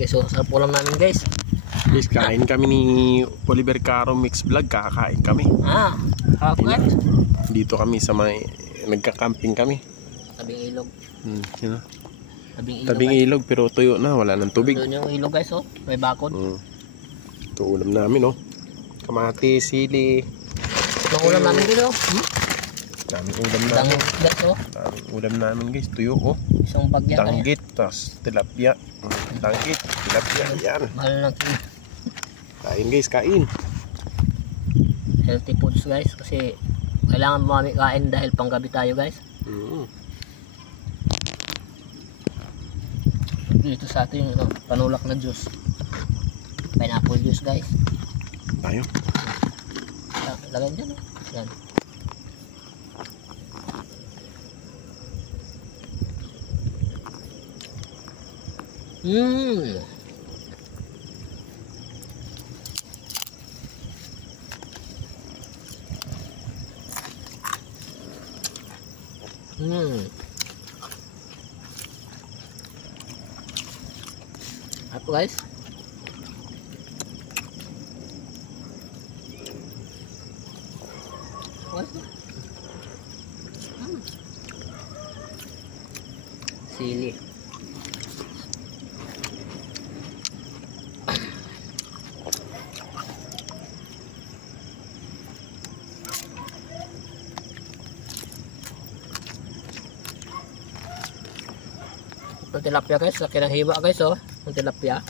Okay, so sarap ulam namin guys. Guys, kain kami ni Oliver Caro Mix Vlog. Kakain kami. Kakakit. Dito kami sa may nagka-camping kami. Tabing ilog. Yun na. Tabing ilog. Tabing ilog pero tuyo na, wala nang tubig. Doon yung ilog guys, oh. May bakod. Ito ulam namin, oh. Kamatis, sili. Ito ang ulam namin guys, oh. Daming ulam namin. Danggit guys, oh. Daming ulam namin guys, tuyo, oh. Isang bagyan. Danggit, tas tilapia. Danggit, tilapia, yan. Mahal ng kilo. Kain guys, kain. Healthy foods guys, kasi kailangan mami kain dahil panggabi tayo guys. Dito sa atin yung panulak na juice. Pineapple juice guys. Tayo. Lagay dyan, oh. Yan. Apa guys? Sili. Ang tilapia guys, laki ng hiwa guys, oh. Ang tilapia.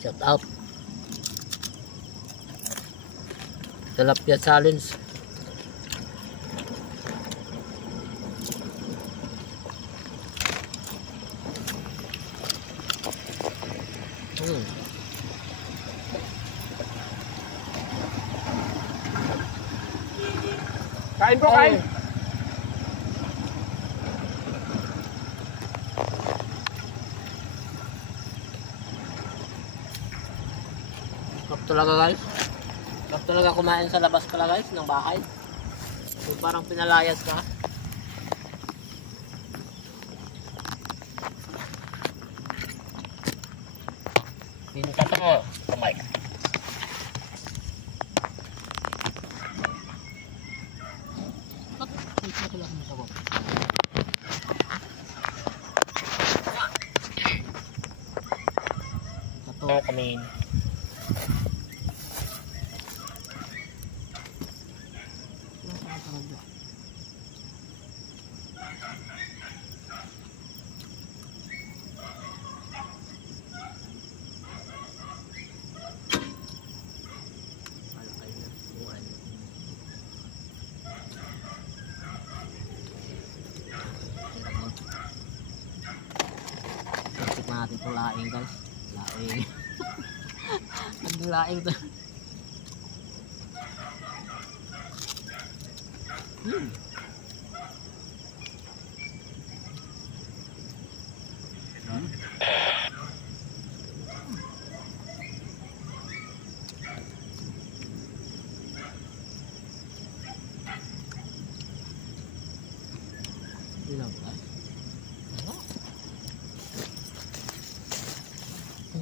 Shout out. Tilapia challenge. Kain po, kain. Sarap talaga guys. Sarap talaga kumain sa labas pala guys ng bahay. So, parang pinalayas ka. Dito ka to, kamay. Ito kami. Natin itong laing guys. Laing. Ang laing ito.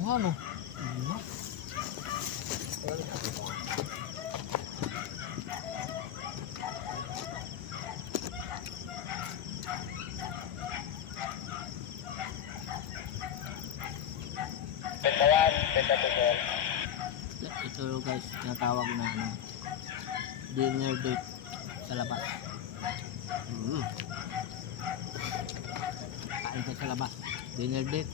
Ano? Ito guys, tinatawag na dinner date sa labas. Kain ka sa labas. Dinner date.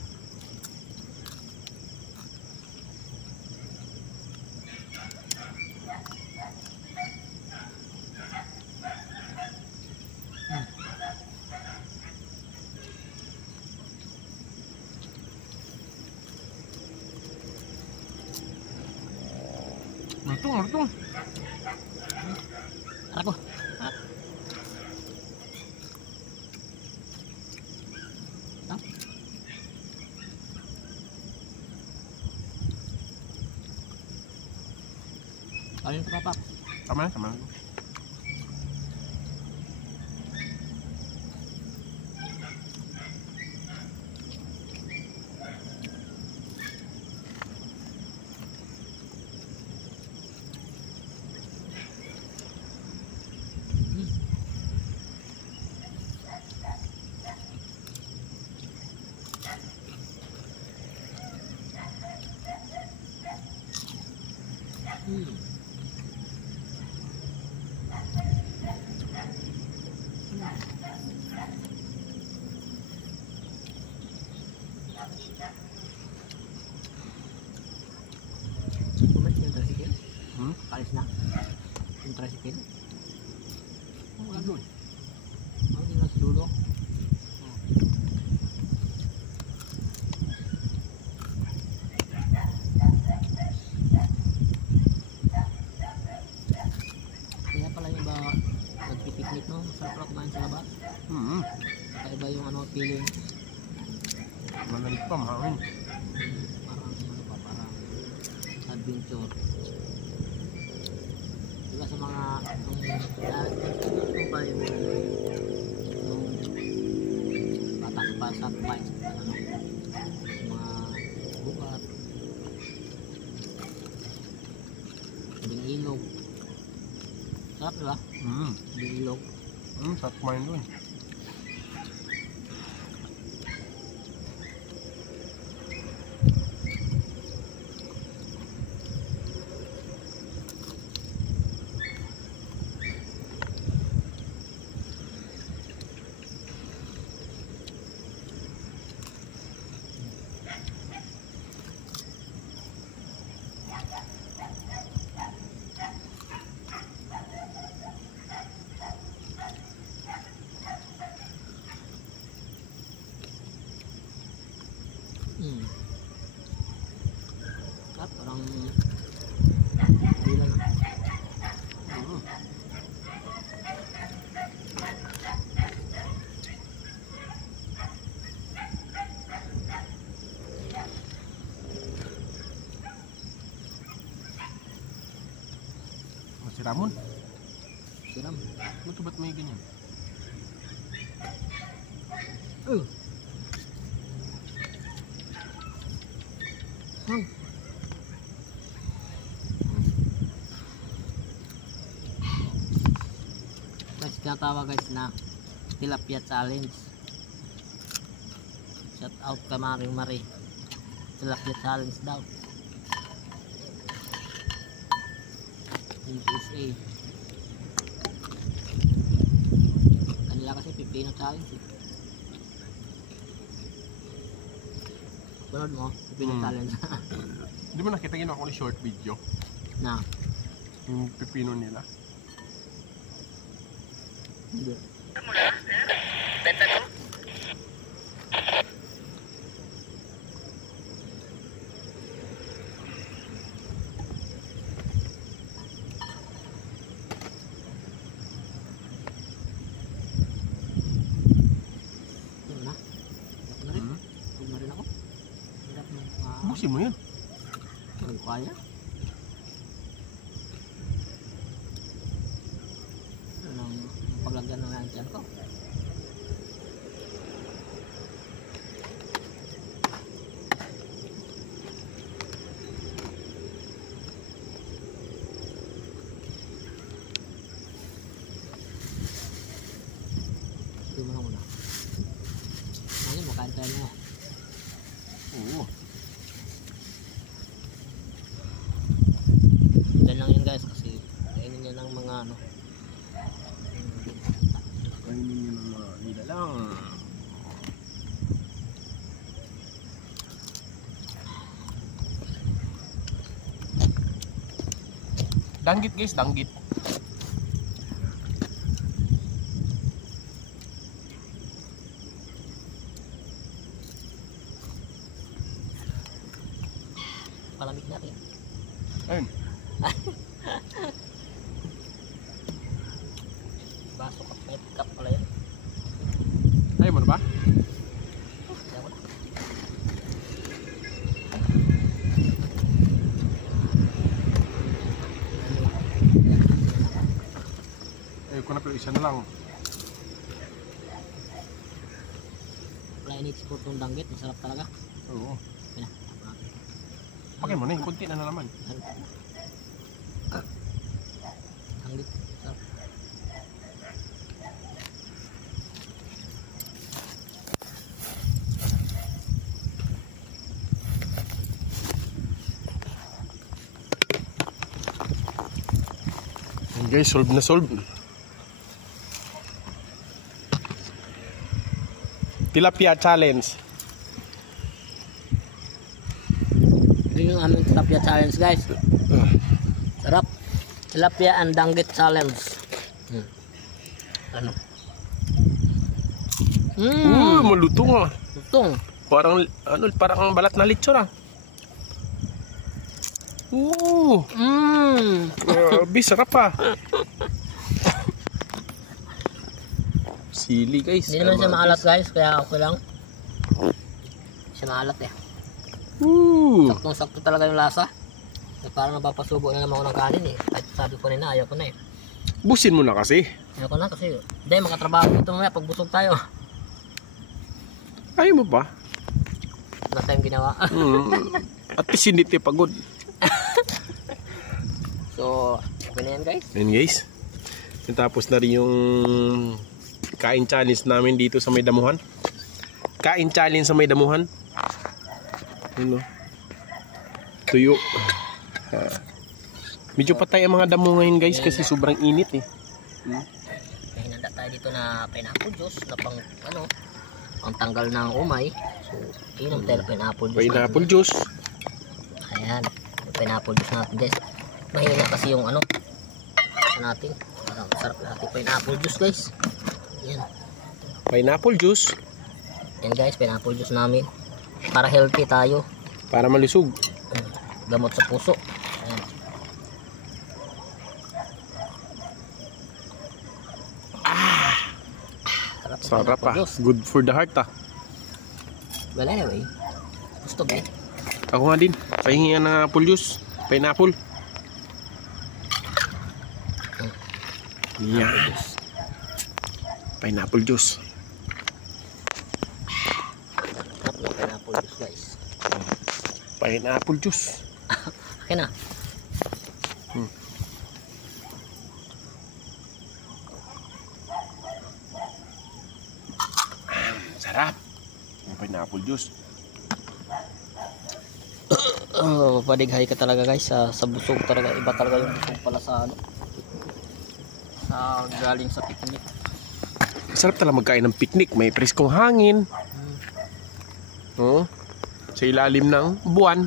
Marto. Ako. Ayun pa. Tama. wala doon. Hindi na sa dulo. Kaya pala yung ba nagpipiknik, no? Masarap pala kumain sa labas. Kakaiba yung ano, feeling. Manalig pa, mahangin. Parang ano pa, parang adventure. Diba sa mga nung pa yung bata pa sa kumain sa ano, mga bukat, yung ilog. Sarap diba? Yung ilog. Sarap kumain doon. Sarap, parang bilang Si Ramon, siram. ito ba't may ganyan? Guys, tinatawag guys na tilapia challenge. Shout out ka Maring Mari. Tilapia challenge daw. USA. Kanila kasi pipino challenge eh. Panood mo, pipino challenge. Di ba nakita ginawa ko ni short video? Na, Yung pipino nila. hindi. Yun na. Hirap na rin. Huwag na rin ako. Hirap na. Busin mo yan. Hindi ko kaya. Anong paglagyan na lang dyan ko. Ito mo na muna. Ngayon, makain tayo na. Oo. Yan lang yun guys kasi kainin niya ng mga ano. Kainin nyo ng mga nila lang. Danggit guys, danggit. Palamig natin. Ayun. Baso cup, may cup pala yun. Ayaw mo na ba? Kaya mo na. Ayaw ko na pero isa na lang. Wala in-export ng danggit, masarap talaga. Oo. Kaya, tapos natin. Pakay mo na yung kunti na nalaman. Danggit, sarap. Ayun guys, solve na solve. Tilapia challenge. Yun yung aming tilapia challenge guys. Sarap. Tilapia and danggit challenge. Ano? Malutong ah. Lutong. Parang ang balat na lechon ah. Grabe, sarap ah. Sili guys. Hindi naman siya maalat guys, kaya okay lang. Siya maalat eh. Saktong-sakto talaga yung lasa. Parang napapasubo na naman ako ng kanin eh. Kahit sabi ko na ayaw ko na eh. Busin mo na kasi. Ayaw ko na kasi hindi, makatrabaho dito mamaya pag busog tayo. Ayaw mo ba? Wala tayong ginawa. At least hindi tayo pagod. So, okay na yan guys. Ayan guys. Natapos na rin yung kain challenge namin dito sa may damuhan. Kain challenge sa may damuhan. Ano? Tuyo. Medyo patay ang mga damo ngayon guys kasi sobrang init eh. May hinanda tayo dito na pineapple juice na pang ano, pang tanggal ng umay. So, inom tayo ng pineapple juice. Pineapple juice. Ayan, yung pineapple juice natin guys. Mahina kasi yung ano natin. Parang sarap natin pineapple juice guys. Ayan. Pineapple juice. Ayan guys, pineapple juice namin. Para healthy tayo. Para malusog. Gamot sa puso. Ayan. Sarap ah. Good for the heart ah. Well anyway, gusto ba? Ako nga din. Pahingi na apple juice. Pineapple. Yan. Pineapple juice. Sarap ng pineapple juice guys. Pineapple juice. Okay na. Sarap. Yung pineapple juice. Padighay ka talaga guys sa busog talaga. Iba talaga yung busog pala sa ano. Sa galing sa picnic. Sarap talaga magkain ng picnic. May preskong hangin. Sa ilalim ng buwan.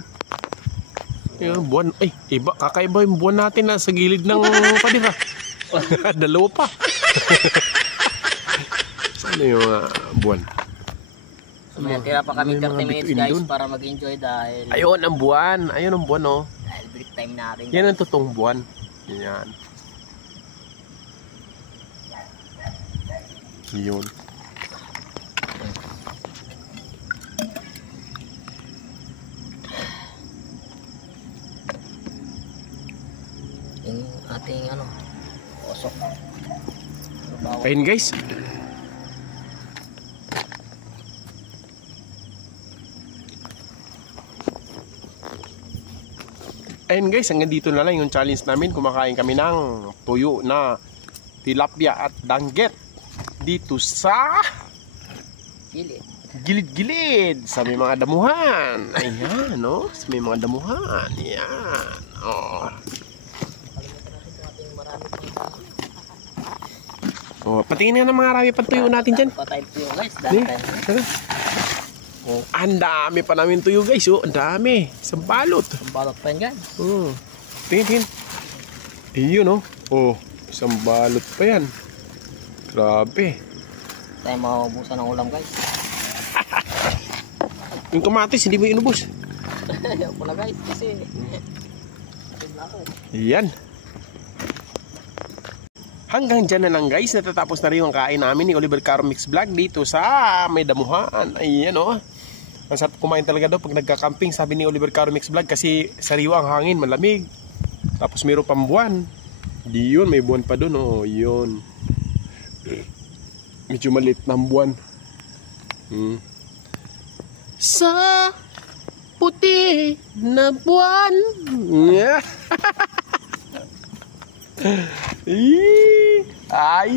Yung buwan. Ay, iba. Kakaiba yung buwan natin na sa gilid ng padira. Dalawa pa. Saan yung buwan? So, may tira pa kami 30 minutes guys para mag-enjoy dahil Ayun ang buwan. Ayun ang buwan oh. dahil break time natin. Yan ang totoong buwan. Yan. Yun. Yung ating ano, osok. Ayun guys. Ayun guys, hanggang dito na lang yung challenge namin. Kumakain kami ng tuyo na tilapia at danggit dito sa gilid-gilid sa may mga damuhan. Ayan, no? Sa may mga damuhan. Ayan. Patingin nga ng mga marami pang tuyo natin dyan. Patay tuyo guys. Ang dami pa namin tuyo guys. Ang dami. Isang balot. Ang balot pa yan guys. Tingin. Iyon isang balot pa yan. Grabe. Tayo maubusan ng ulam guys. Yung kamatis hindi mo inubos. Ayaw ko na guys kasi Yan. Hanggang dyan na lang guys. Natatapos na rin yung kain namin ni Oliver Caro Mix Vlog dito sa may damuhan. Ayan ang sarap kumain talaga daw pag nagka-camping, sabi ni Oliver Caro Mix Vlog, kasi sariwa ang hangin, malamig. Tapos mayroon pang buwan. Di yun, may buwan pa dun. Yun. Medyo maliit ng buwan. Sa puti na buwan. Ay.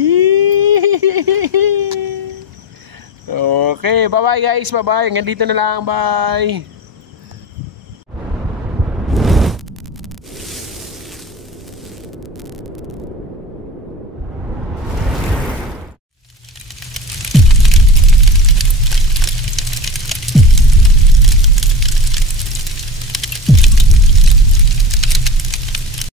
Okay, bye-bye guys. Bye-bye. Hanggang dito na lang. Bye.